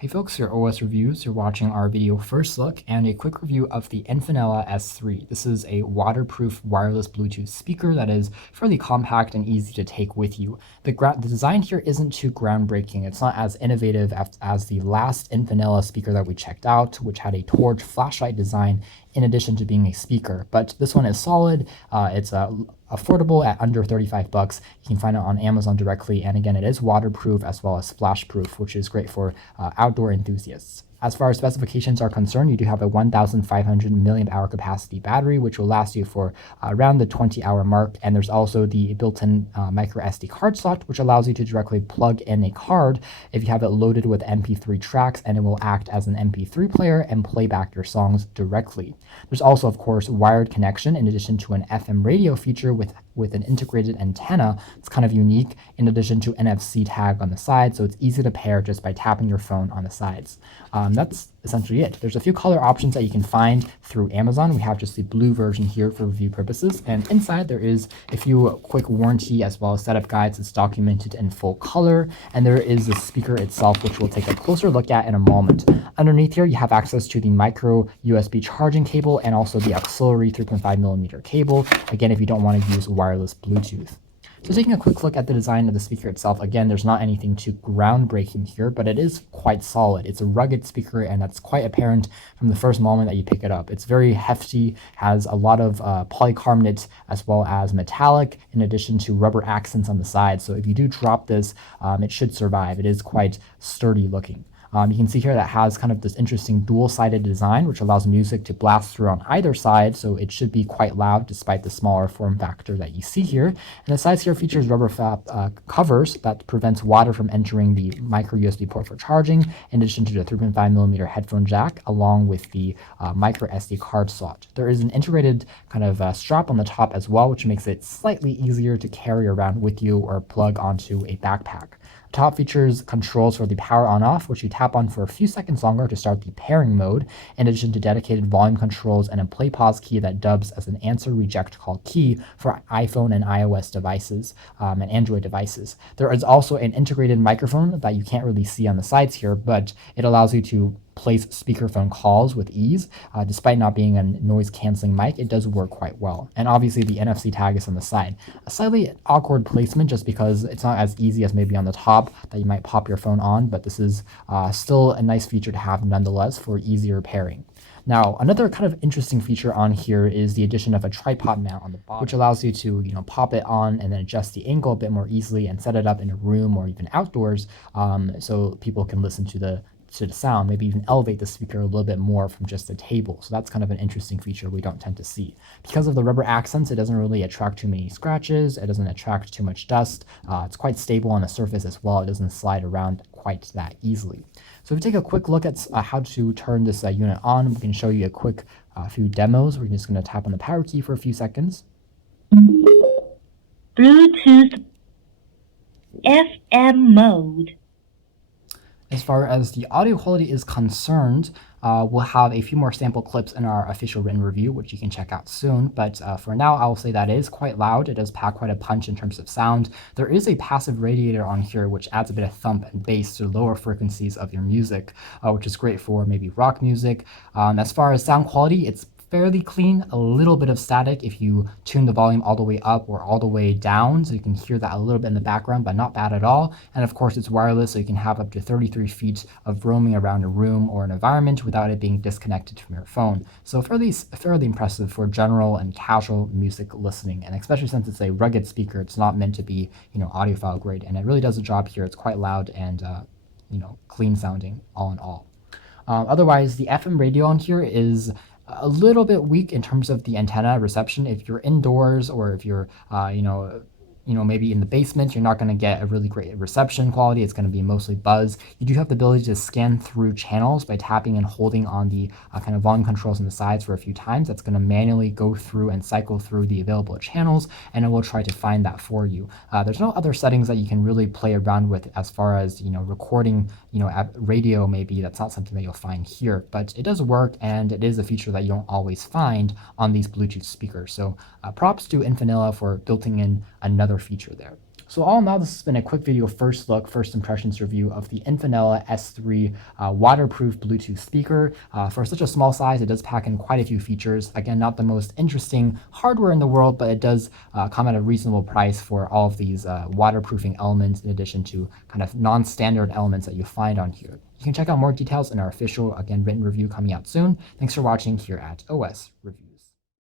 Hey folks, your OS Reviews. You're watching our video first look and a quick review of the Infinilla S3. This is a waterproof wireless Bluetooth speaker that is fairly compact and easy to take with you. The design here isn't too groundbreaking. It's not as innovative as the last Infinilla speaker that we checked out, which had a torch flashlight design in addition to being a speaker. But this one is solid. It's affordable at under 35 bucks. You can find it on Amazon directly. And again, it is waterproof as well as splash-proof, which is great for outdoor enthusiasts. As far as specifications are concerned, you do have a 1,500 milliamp hour capacity battery, which will last you for around the 20-hour mark. And there's also the built-in micro SD card slot, which allows you to directly plug in a card if you have it loaded with MP3 tracks, and it will act as an MP3 player and play back your songs directly. There's also, of course, wired connection in addition to an FM radio feature with an integrated antenna. It's kind of unique, in addition to NFC tag on the side, so it's easy to pair just by tapping your phone on the sides. That's essentially it. There's a few color options that you can find through Amazon. We have just the blue version here for review purposes, and inside there is a few quick warranty as well as setup guides. It's documented in full color, and there is the speaker itself, which we'll take a closer look at in a moment. Underneath here, you have access to the micro USB charging cable and also the auxiliary 3.5mm cable, again, if you don't want to use wireless Bluetooth. So taking a quick look at the design of the speaker itself, again, there's not anything too groundbreaking here, but it is quite solid. It's a rugged speaker, and that's quite apparent from the first moment that you pick it up. It's very hefty, has a lot of polycarbonate as well as metallic, in addition to rubber accents on the side. So if you do drop this, it should survive. It is quite sturdy looking. You can see here that has kind of this interesting dual-sided design, which allows music to blast through on either side, so it should be quite loud despite the smaller form factor that you see here. And the sides here features rubber flap covers that prevents water from entering the micro USB port for charging, in addition to the 3.5mm headphone jack, along with the micro SD card slot. There is an integrated kind of strap on the top as well, which makes it slightly easier to carry around with you or plug onto a backpack. Top features controls for the power on-off, which you tap on for a few seconds longer to start the pairing mode, in addition to dedicated volume controls and a play-pause key that dubs as an answer-reject call key for iPhone and iOS devices and Android devices. There is also an integrated microphone that you can't really see on the sides here, but it allows you to place speakerphone calls with ease. Despite not being a noise-canceling mic, it does work quite well. And obviously the NFC tag is on the side. A slightly awkward placement just because it's not as easy as maybe on the top that you might pop your phone on, but this is still a nice feature to have nonetheless for easier pairing. Now, another kind of interesting feature on here is the addition of a tripod mount on the bottom, which allows you to, pop it on and then adjust the angle a bit more easily and set it up in a room or even outdoors, so people can listen to the sound, maybe even elevate the speaker a little bit more from just the table. So that's kind of an interesting feature we don't tend to see. Because of the rubber accents, it doesn't really attract too many scratches. It doesn't attract too much dust. It's quite stable on the surface as well. It doesn't slide around quite that easily. So if we take a quick look at how to turn this unit on, we can show you a quick few demos. We're just going to tap on the power key for a few seconds. Bluetooth FM mode. As far as the audio quality is concerned, we'll have a few more sample clips in our official written review, which you can check out soon. But for now, I will say that it is quite loud. It does pack quite a punch in terms of sound. There is a passive radiator on here, which adds a bit of thump and bass to the lower frequencies of your music, which is great for maybe rock music. As far as sound quality, it's fairly clean, a little bit of static if you tune the volume all the way up or all the way down, so you can hear that a little bit in the background, but not bad at all. And of course, it's wireless, so you can have up to 33 feet of roaming around a room or an environment without it being disconnected from your phone. So fairly impressive for general and casual music listening, and especially since it's a rugged speaker, it's not meant to be, audiophile grade, and it really does a job here. It's quite loud and clean sounding all in all. Otherwise, the FM radio on here is a little bit weak in terms of the antenna reception. If you're indoors or if you're, maybe in the basement, you're not going to get a really great reception quality. It's going to be mostly buzz. You do have the ability to scan through channels by tapping and holding on the kind of volume controls on the sides for a few times. That's going to manually go through and cycle through the available channels, and it will try to find that for you. There's no other settings that you can really play around with as far as, recording, radio maybe. That's not something that you'll find here, but it does work, and it is a feature that you don't always find on these Bluetooth speakers. So props to Infinilla for building in another feature there. So all in all, this has been a quick video first impressions review of the Infinilla S3 waterproof Bluetooth speaker. For such a small size, it does pack in quite a few features. Again, not the most interesting hardware in the world, but it does come at a reasonable price for all of these waterproofing elements in addition to kind of non-standard elements that you find on here. You can check out more details in our official, again, written review coming out soon. Thanks for watching here at OS Review.